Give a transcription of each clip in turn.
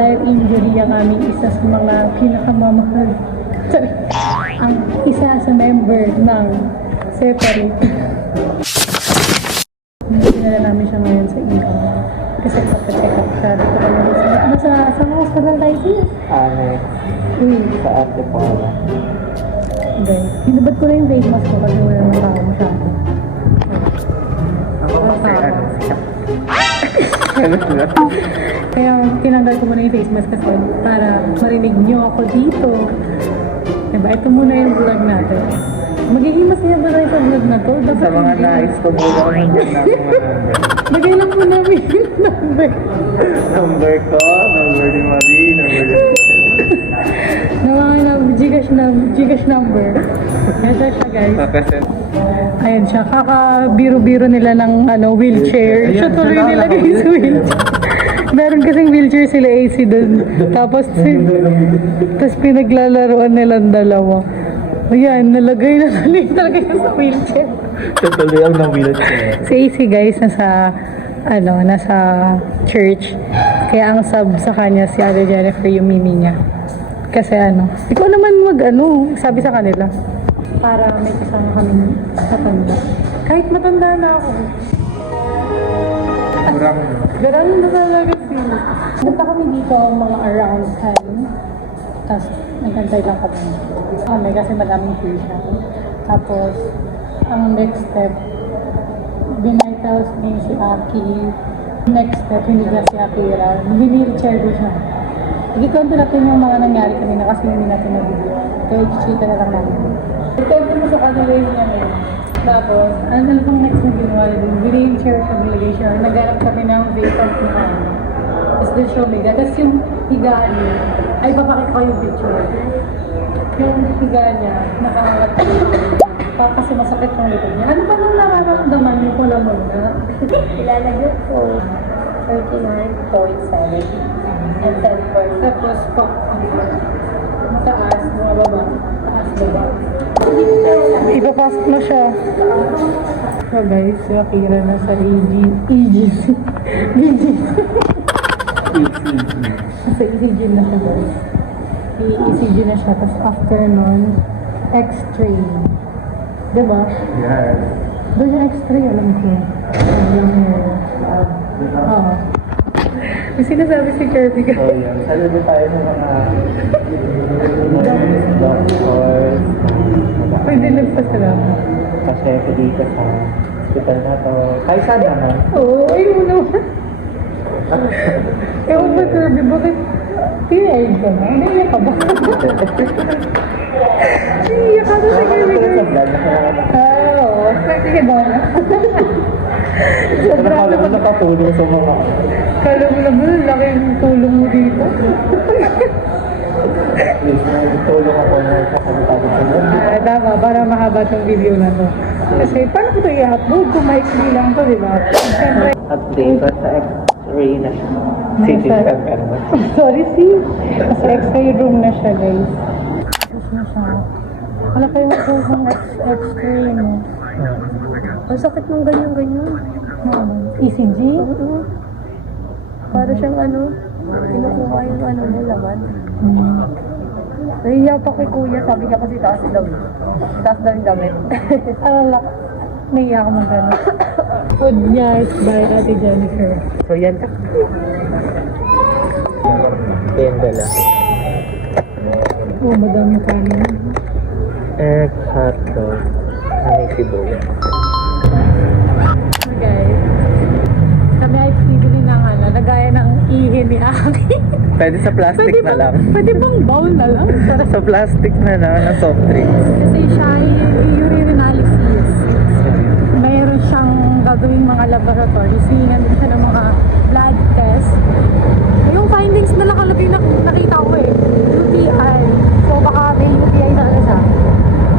dahil injury ang aming isa sa mga pinakamamahal. Sorry. Ang isa sa member ng separate. Dinala namin siya ngayon sa income. Kasi papacheck up siya. Dito kami sa hospital tayo siya. Annex. Sa ate po. Guys, hinabad ko na yung face mask ko kasi wala naman tao masyado. Kaya tinanggal ko muna yung face mask kasi para marinig nyo ako dito. Diba? Ito muna yung vlog natin. Magiging masaya ba tayo sa vlog na to? Dapat Sa mga nais ko muna ko nandiyan na ako number. Bagay lang po namin yung number. Number ko, number ni Marie, number ni Gcash number. Ito siya guys. Kasi Ayan siya, kakabiro-biro nila ng wheelchair. Siya tuloy nila guys sa wheelchair. Meron kasing wheelchair sila AC dun. Tapos pinaglalaroan nilang dalawa. Ayan, nalagay talaga siya sa wheelchair. tuloy ang ng wheelchair. Si AC guys, nasa church. Kaya ang sub sa kanya si Ate Jennifer yung mimi niya. Kasi ikaw naman sabi sa kanila. Para may kasama kami matanda. Kahit matanda na ako. Ganun na talaga sila. Punta kami dito mga around 10. Tapos nagkantay lang kami. Kasi madaming free siya. Tapos, ang next step, binitals niya si Aki. Next step, hindi na si Akira. Binilchair ko siya. Ikikwento natin yung mga nangyari kanina kasi hindi natin na-video. Kaya i-chita na lang namin. Ikwento mo sa kanila yung ngayon. Tapos, ano pang next na ginawa din? Binilchair siya, nilagay siya. Naghanap kami ng vacant na Tapos doon siya umiga. Tapos yung higaan niya, ay papakita ko yung picture. Yung higaan niya, nakawat kasi masakit ang likod niya. Ano pa nang nararamdaman niyo ko naman na? Ilalagay ko 39.7 and 10%. Tapos pag taas, bumababa. Taas, baba. Ipapasok na siya. So guys, si Akira na sa EGC. Sa ECG na siya guys. ECG na siya. Tapos after nun, X-ray. Diba? Yes. Doon yung X-ray, alam ko. Oo. Yung sinasabi si Kirby So yan, saludo tayo sa mga doctors, Pwede nagpasalamat. kasi dito sa hospital na to. Kahit saan naman. Oo, ayun naman. Ewan ba, Kirby, bakit tinayin ka na? Hindi ka ba? Iiyak ka na sa Kirby. Sa vlog, nakakatawa. Oo, sige ba na? Pero kala mo nakatulong sa mga Kala mo naman, laki yung tulong mo dito. tulong ako na kasalitabi sa mga. Tama, para mahaba tong video na to. Kasi paano ko ito i-upload kung maikli lang to, di ba? Siyempre, Update ko sa X-ray na siya. CT scan ka naman. sorry, nasa X-ray room na siya, guys. Tapos na siya. Wala kayong ng X-ray mo. Ang sakit ng ganyan-ganyan. ECG? Para siyang kinukuha yung mo laman. Nahiya pa kay kuya. Sabi niya kasi taas daw. Taas daw yung damit. Alala. Nahiya ako mag-ano. Food niya is by Ate Jennifer. So yan. Yan dala. Oh, madaming kanin. Egg hotdog. May sibuyas. Guys, kami ay bibili ng lagaya ng ihi ni Aki. Pwede sa plastic na lang. Pwede bang bowl na lang? Sa plastic na lang na soft drinks. Kasi siya ay urine analysis. Mayroon siyang gagawing mga laboratory. Siningan din siya ng mga blood test. Yung findings na nakalagay na nakita ko UTI. So baka may UTI na siya.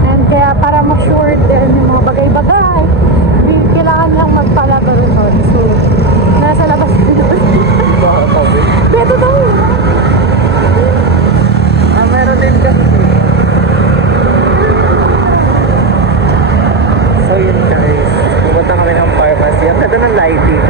And kaya para ma-sure din yung mga bagay-bagay, kailangan niyang magpa-laboratory. So, nasa labas dito. Beto daw. Meron din kasi. So yun guys, pumunta kami ng pharmacy. Ang ganda ng lighting.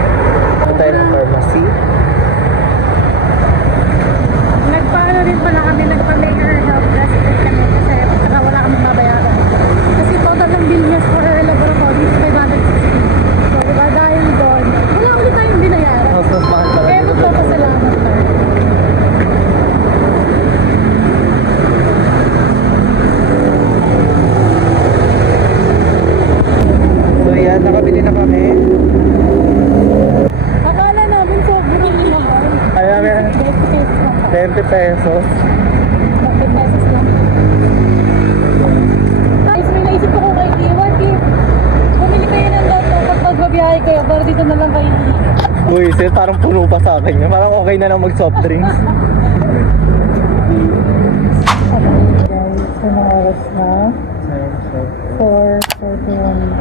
pesos. 30 pesos lang. Guys, may naisip ko kung kayo, what if bumili kayo ng loto pag magbabiyahe kayo, pero dito na lang kayo. Uy, sis, parang puno pa sa akin. Parang okay na lang mag-soft drinks. Guys, yun ang oras na. 4:41 na.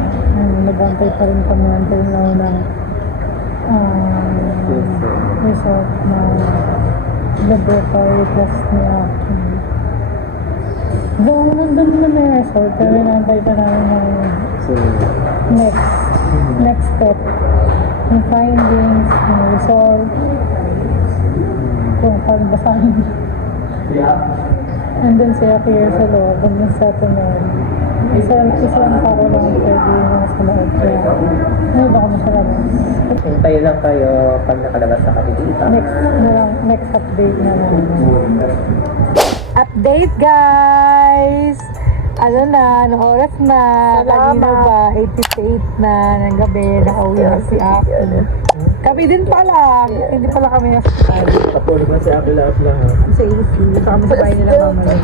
Nabantay pa rin kami until now ng result na laboratory test ni Aki. Though, nandun na may result, pero nantay pa namin ng next step. Yung findings, yung result, kung paano basahin. Nandun si Aki sa loob, hanggang sa tunog. Isang pa ako lang pwede yung sa loob. Kaya, ano ba kami sa labas? Hintay lang kayo pag nakalabas sa kapitita. Next update na namin. Update guys! Ano na, anong oras na? Kanina ba? 8:58 na ng gabi, nakauwi na si Aki. Kami din pala, hindi pala kami na hospital. Kapulog na si Apple lahat. Sa AC, saka kami sa bahay nila mamaya.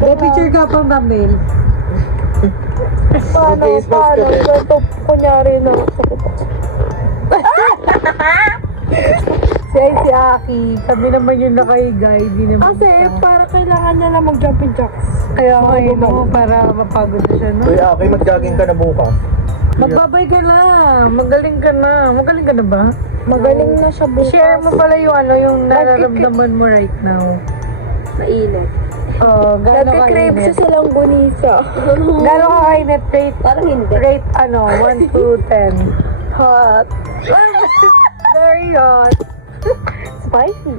May picture ka pang thumbnail. Paano? Ito, kunyari na. Si Aki, kami naman yung nakaigay, di naman Kasi siya. para kailangan niya na mag-jumping jacks. Kaya kayo, no, para mapagod na siya, no? Uy, okay, mag-jogging ka na bukas. Magbabay ka na, magaling ka na. Magaling ka na ba? Magaling na siya bukas. Share mo pala yung ano, yung nararamdaman mo right now. Mainit. Oh, gano'n Nagka-crave kainit? siya silang bonisa. Gano'n ka kainit? Rate, Parang hindi. rate ano, 1 to 10. Hot. Very hot. Spicy.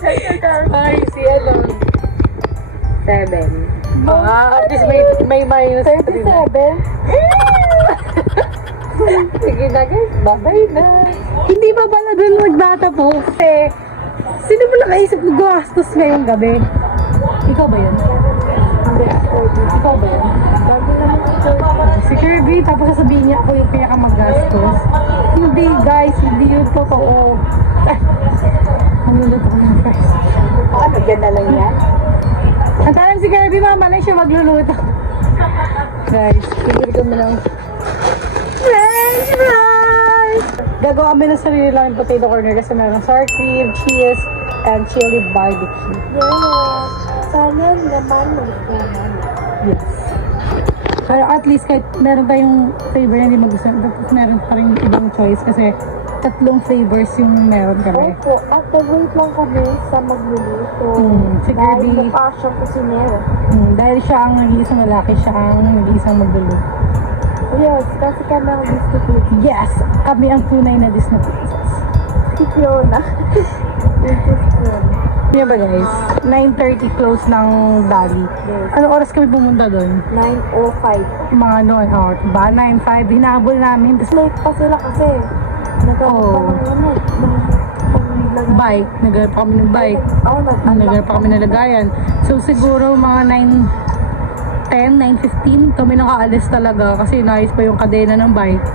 Spicy, ano? 7. At least may minus 3 na. 37? Sige na guys, bye-bye na. Hindi pa pala doon magtatapos. Sino mo nakaisip mag-gastos ngayong gabi? Ikaw ba yun? Ikaw ba yun? Si Kirby, tapos sasabihin niya ako yung pinaka-magastos. Hindi guys, hindi yun totoo. Naluluto ko ng first. Ano, dyan na lang yan? Ang tanong si Kirby, mama lang siya magluluto. Guys, tigil ko mo lang. French fries! Gagawa kami ng sarili lang yung potato corner kasi meron sour cream, cheese, and chili barbecue. Yes. Sana naman mag-naman. Yes. Pero at least kahit meron tayong flavor na hindi magustuhan, tapos meron pa rin ibang choice kasi 3 flavors yung meron kami. Opo, at nag-wait lang kami sa magluluto. Si Kirby, Dahil mukha siyang kusinero. dahil siya ang nag-iisang lalaki, siya ang nag-iisang magluluto. Yes, kasi kami ang Disney Kids. Yes! Kami ang tunay na Disney princess. Si Fiona. Princess Fiona. Yan ba guys? 9:30 close ng Dali. Yes. Anong oras kami pumunta doon? 9:05. Mga noon, ba? 9:05. Hinabol namin. Tapos Late pa sila kasi. Nagkaroon pa ng ano. bike. Naghanap pa kami ng bike. Oo, Naghanap pa kami ng lagayan. So siguro mga 9:10, 9:15 kami nakaalis talaga kasi naayos pa yung kadena ng bike.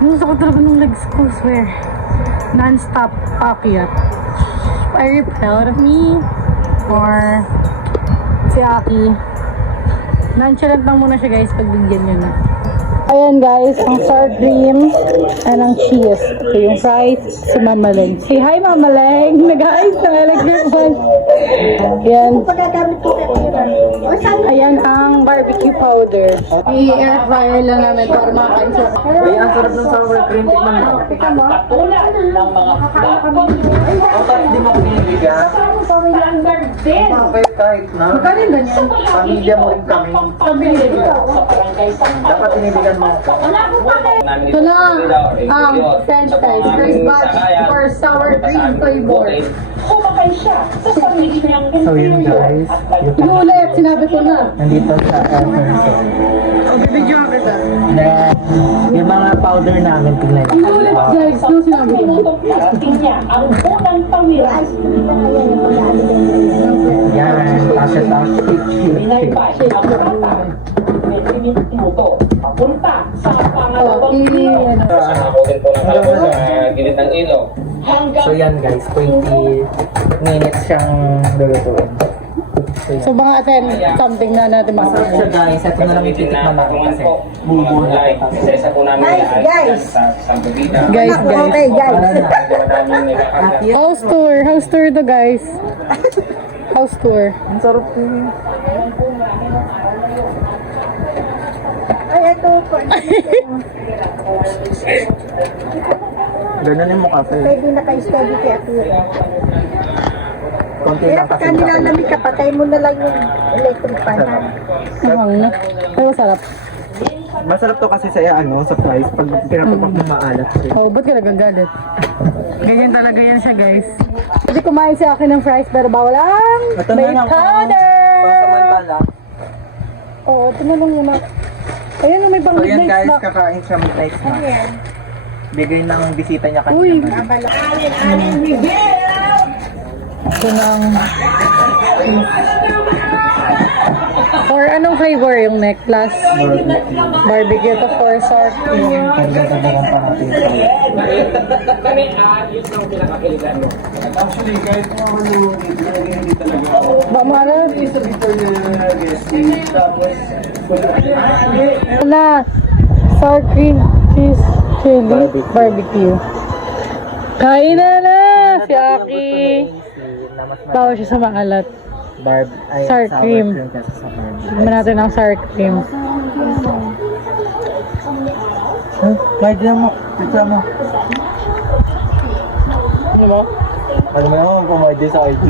Yung sa ko talaga ng legs ko, swear. Non-stop akyat. Are you proud of me? Or si Aki? Nonchalant lang muna siya guys pag bigyan nyo na. Ayan guys, ang sour cream and ang cheese. Ito yung fries, si Mama Leng. Say hi Mama Leng! Nag-ayos na electric fan. Ayan. Ayan ang barbecue powder. I-air fryer lang namin para makakain siya. Uy, ang sarap ng sour cream. Tikman mo. Tika mo? Bakit di mo pinibigyan? Bakit kahit na? Magkano yung ganyan? Pamilya mo rin kami. Dapat tinibigyan mo ako. Ito na ang French fries. First batch for sour cream flavor. So yun guys, Inuulit, sinabi ko na. nandito sa Everson. Bibidyo ka kita. Na yung mga powder namin, tingnan nyo. Inuulit guys, no sinabi ko na. Yan, tapos Oh, ano. Nakutin po ng kalabas sa gilid ng ilog. So yan guys, 20 minutes siyang lulutuin. So yan. So mga 10 something na natin Masarap siya makakain. guys, ito na lang ititikman natin kasi bubo na ito. Guys. Okay, guys. House tour to guys. House tour. Ang sarap yun. Ay, ito po. Ganun mo kasi. Pwede naka-steady kay Atira. Konti Kaya lang pagka kasi nilalamig ka, patay mo na lang yung electric fan. ha? Ang na. Pero masarap. Masarap to kasi sa sa fries pag pinapapak mo maalat. Oh, ba't ka nagagalit? Ganyan talaga yan siya, guys. Kasi kumain sa akin ng fries, pero bawal ang Ito na may lang. powder! Pangsamantala. Oo, tinanong niya na. Ayun, may pang So yan midnight guys, snack. kakain siya midnight snack. Ayan. Bigay ng bisita niya Uy! kanina. Ito ng... For anong flavor yung necklace? Barbecue to for sour cream. Pagdadagdagan pa natin ito. Ba, marad? Na, sour cream, cheese, chili, barbecue. Kain na! Si Aki. Bawa siya sa maalat. Sour cream. Kasi sa barb. Tignan natin ang sour cream. Kahit yan mo. Pizza mo. Ano ba? Ano mo naman pumaydi sa IT.